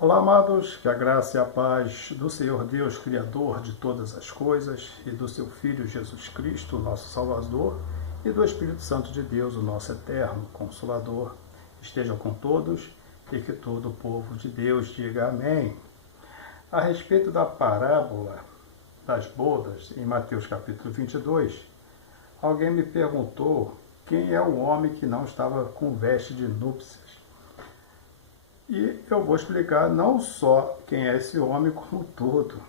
Olá, amados, que a graça e a paz do Senhor Deus, Criador de todas as coisas, e do seu Filho Jesus Cristo, nosso Salvador, e do Espírito Santo de Deus, o nosso eterno Consolador, estejam com todos e que todo o povo de Deus diga amém. A respeito da parábola das bodas, em Mateus capítulo 22, alguém me perguntou quem é o homem que não estava com veste de núpcias. E eu vou explicar não só quem é esse homem, como todo,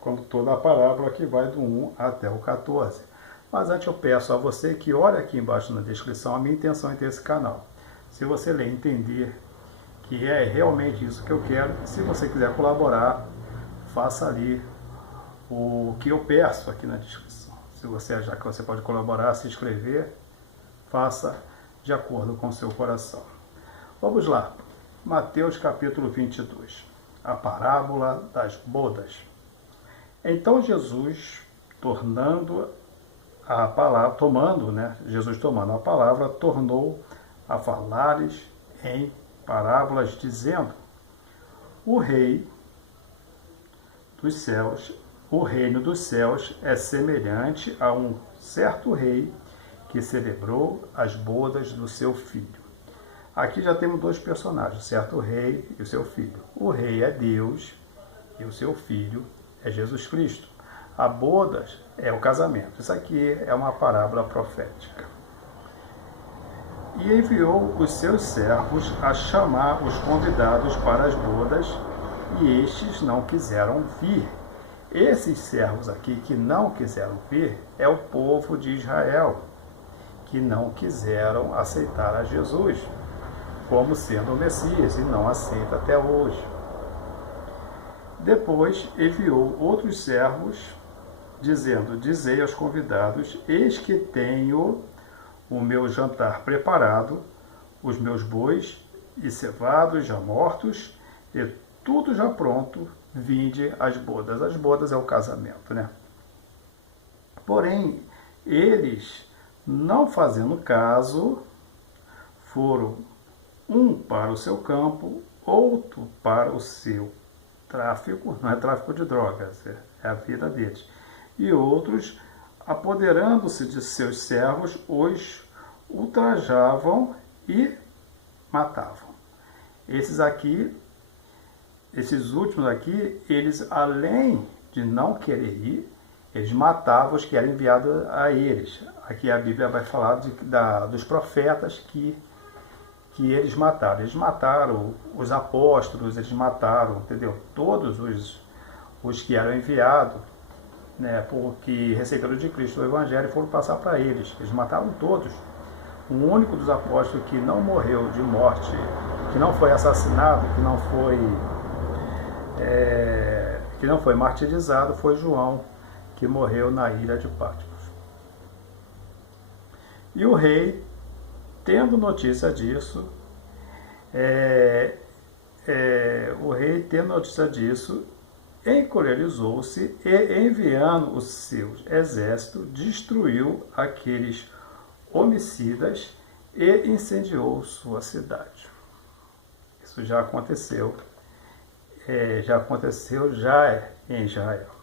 como toda a parábola que vai do 1 até o 14. Mas antes eu peço a você que olhe aqui embaixo na descrição a minha intenção em ter esse canal. Se você ler e entender que é realmente isso que eu quero, se você quiser colaborar, faça ali o que eu peço aqui na descrição. Se você achar que você pode colaborar, se inscrever, faça de acordo com o seu coração. Vamos lá. Mateus capítulo 22, a parábola das bodas. Então Jesus, tomando a palavra, tornou a falares em parábolas, dizendo: o reino dos céus é semelhante a um certo rei que celebrou as bodas do seu filho. Aqui já temos dois personagens, certo? O rei e o seu filho. O rei é Deus e o seu filho é Jesus Cristo. A bodas é o casamento. Isso aqui é uma parábola profética. E enviou os seus servos a chamar os convidados para as bodas, e estes não quiseram vir. Esses servos aqui que não quiseram vir é o povo de Israel, que não quiseram aceitar a Jesus como sendo o Messias, e não aceita até hoje. Depois enviou outros servos, dizendo: dizei aos convidados, eis que tenho o meu jantar preparado, os meus bois e cevados já mortos, e tudo já pronto, vinde às bodas. As bodas é o casamento, Porém, eles, não fazendo caso, foram um para o seu campo, outro para o seu tráfico, não é tráfico de drogas, é a vida deles. E outros, apoderando-se de seus servos, os ultrajavam e matavam. Esses últimos aqui, eles, além de não querer ir, eles matavam os que eram enviados a eles. Aqui a Bíblia vai falar dos profetas que eles mataram. Eles mataram os apóstolos, eles mataram, todos os que eram enviados, porque receberam de Cristo o Evangelho e foram passar para eles. Eles mataram todos. O único dos apóstolos que não morreu de morte, que não foi assassinado, que não foi martirizado, foi João, que morreu na ilha de Patmos. E o rei, tendo notícia disso, encolerizou-se e, enviando o seu exército, destruiu aqueles homicidas e incendiou sua cidade. Isso já aconteceu em Israel.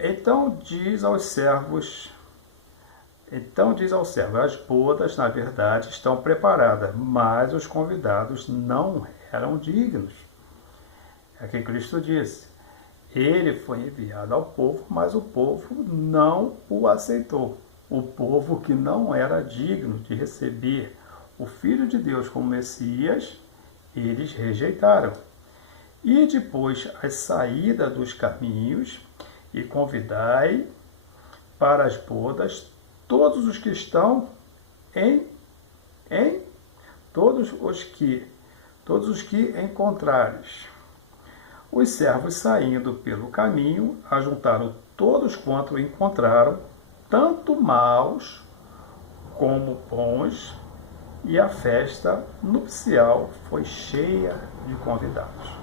Então diz ao servo, as bodas, na verdade, estão preparadas, mas os convidados não eram dignos. É o que Cristo disse. Ele foi enviado ao povo, mas o povo não o aceitou. O povo que não era digno de receber o Filho de Deus como Messias, eles rejeitaram. E depois a saída dos caminhos, e convidai para as bodas todos os que estão todos os que encontrares. Os servos, saindo pelo caminho, ajuntaram todos quanto encontraram, tanto maus como bons, e a festa nupcial foi cheia de convidados.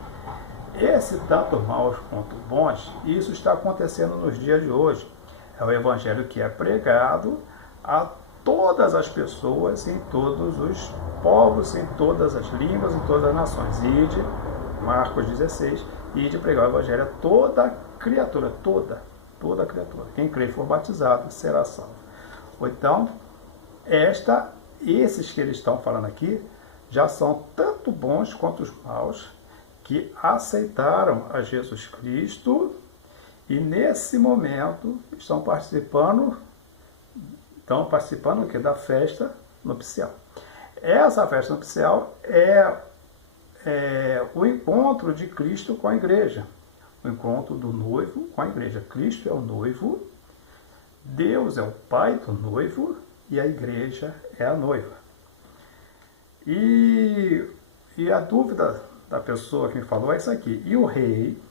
Esse tanto maus quanto bons, isso está acontecendo nos dias de hoje. É o evangelho que é pregado a todas as pessoas, em todos os povos, em todas as línguas, em todas as nações. Ide Marcos 16, e de pregar o evangelho a toda criatura, toda criatura. Quem crer e for batizado será salvo. Ou então, esses que eles estão falando aqui já são tanto bons quanto os maus que aceitaram a Jesus Cristo e nesse momento estão participando o quê? Da festa nupcial. Essa festa nupcial é o encontro de Cristo com a igreja, o encontro do noivo com a igreja. Cristo é o noivo, Deus é o pai do noivo e a igreja é a noiva. E a dúvida da pessoa que me falou é isso aqui. E o rei,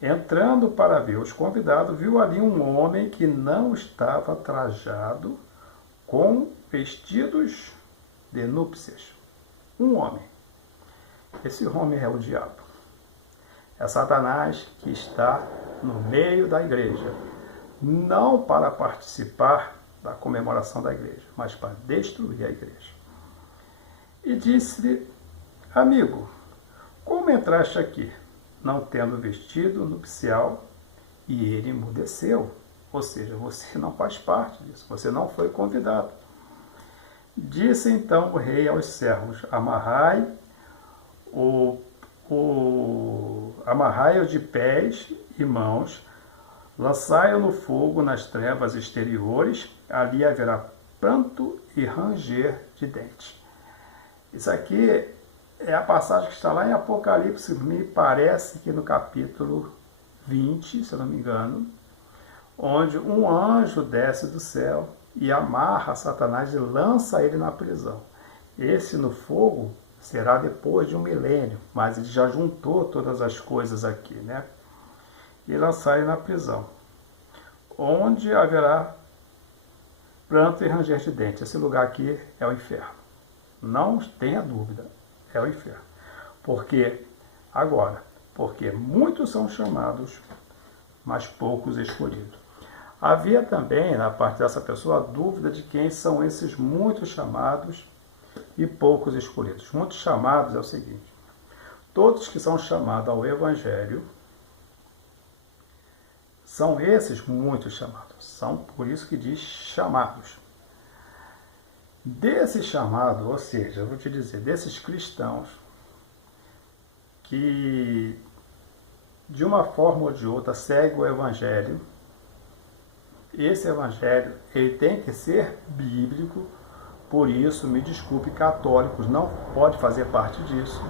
entrando para ver os convidados, viu ali um homem que não estava trajado com vestidos de núpcias. Um homem. Esse homem é o diabo. É Satanás que está no meio da igreja. Não para participar da comemoração da igreja, mas para destruir a igreja. E disse-lhe: amigo, como entraste aqui, não tendo vestido nupcial? E ele emudeceu. Ou seja, você não faz parte disso, você não foi convidado. Disse então o rei aos servos: amarrai-o de pés e mãos, lançai-o no fogo nas trevas exteriores, ali haverá pranto e ranger de dentes. Isso aqui é a passagem que está lá em Apocalipse, me parece que no capítulo 20, se eu não me engano, onde um anjo desce do céu e amarra Satanás e lança ele na prisão. Esse no fogo será depois de 1 milênio, mas ele já juntou todas as coisas aqui, né? E lançar ele na prisão, onde haverá pranto e ranger de dentes. Esse lugar aqui é o inferno. Não tenha dúvida, é o inferno. Porque muitos são chamados, mas poucos escolhidos. Havia também, na parte dessa pessoa, a dúvida de quem são esses muitos chamados e poucos escolhidos. Muitos chamados é o seguinte: todos que são chamados ao Evangelho são esses muitos chamados. São por isso que diz chamados. Desses chamados, ou seja, eu vou te dizer, desses cristãos que de uma forma ou de outra seguem o Evangelho, esse Evangelho ele tem que ser bíblico. Por isso, me desculpe, católicos não pode fazer parte disso.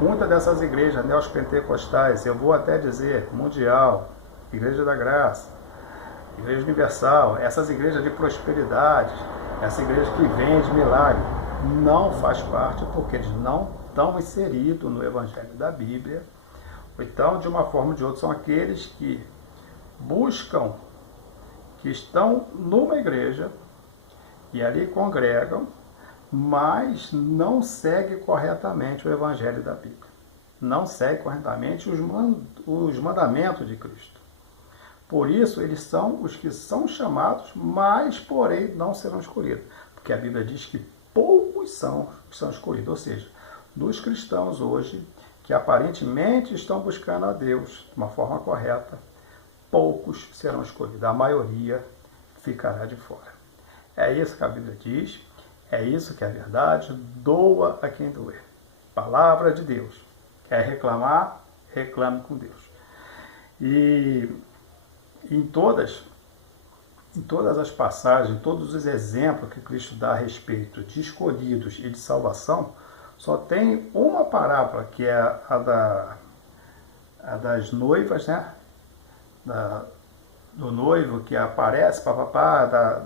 Muitas dessas igrejas neopentecostais, eu vou até dizer mundial, Igreja da Graça, Igreja Universal, essas igrejas de prosperidade, essa igreja que vende milagre, não faz parte porque eles não estão inseridos no Evangelho da Bíblia. Então, de uma forma ou de outra, são aqueles que buscam, que estão numa igreja e ali congregam, mas não seguem corretamente o Evangelho da Bíblia. Não seguem corretamente os mandamentos de Cristo. Por isso, eles são os que são chamados, mas, porém, não serão escolhidos. Porque a Bíblia diz que poucos são escolhidos. Ou seja, dos cristãos hoje, que aparentemente estão buscando a Deus de uma forma correta, poucos serão escolhidos. A maioria ficará de fora. É isso que a Bíblia diz, é isso que é a verdade, doa a quem doer. Palavra de Deus. Quer reclamar? Reclame com Deus. E em todas as passagens, todos os exemplos que Cristo dá a respeito de escolhidos e de salvação, só tem uma parábola, que é a das noivas, né? Do noivo que aparece,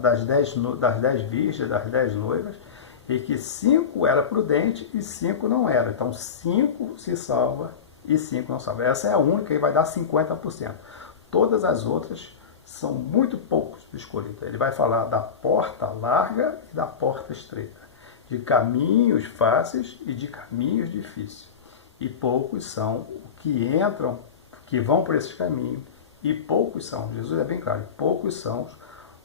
das 10 virgens, das 10 noivas, e que 5 era prudente e 5 não era. Então 5 se salva e 5 não salva. Essa é a única que vai dar 50%. Todas as outras são muito poucos escolhidos. Ele vai falar da porta larga e da porta estreita, de caminhos fáceis e de caminhos difíceis. E poucos são os que entram, que vão por esses caminhos, e poucos são, Jesus é bem claro, poucos são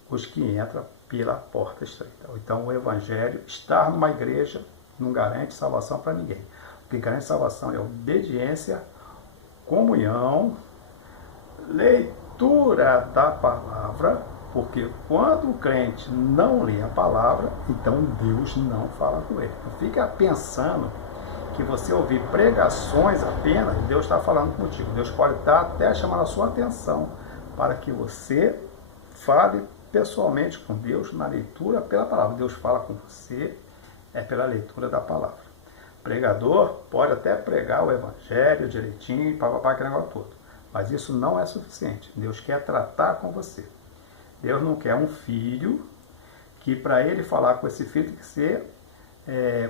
os que entram pela porta estreita. Então o Evangelho, estar numa igreja, não garante salvação para ninguém. Porque garante salvação é obediência, comunhão, leitura da palavra, porque quando o crente não lê a palavra, então Deus não fala com ele. Não fica pensando que você ouvir pregações apenas, Deus está falando contigo. Deus pode estar até chamando a sua atenção para que você fale pessoalmente com Deus na leitura pela palavra. Deus fala com você pela leitura da palavra. Pregador pode até pregar o evangelho direitinho, papapá, aquele negócio todo. Mas isso não é suficiente. Deus quer tratar com você. Deus não quer um filho que para ele falar com esse filho tem que ser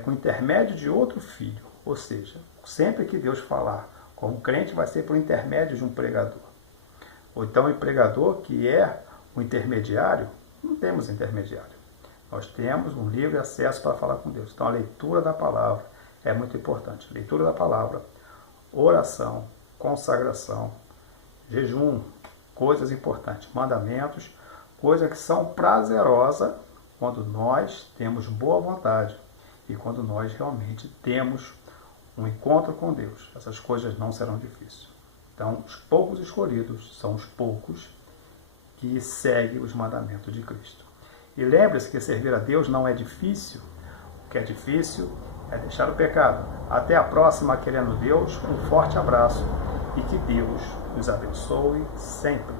com intermédio de outro filho. Ou seja, sempre que Deus falar com um crente vai ser por intermédio de um pregador. Ou então o pregador que é o intermediário, não temos intermediário. Nós temos um livre acesso para falar com Deus. Então a leitura da palavra é muito importante. Leitura da palavra, oração, consagração, jejum, coisas importantes, mandamentos, coisas que são prazerosas quando nós temos boa vontade e quando nós realmente temos um encontro com Deus. Essas coisas não serão difíceis. Então, os poucos escolhidos são os poucos que seguem os mandamentos de Cristo. E lembre-se que servir a Deus não é difícil. O que é difícil é deixar o pecado. Até a próxima, querendo Deus, um forte abraço e que Deus nos abençoe sempre.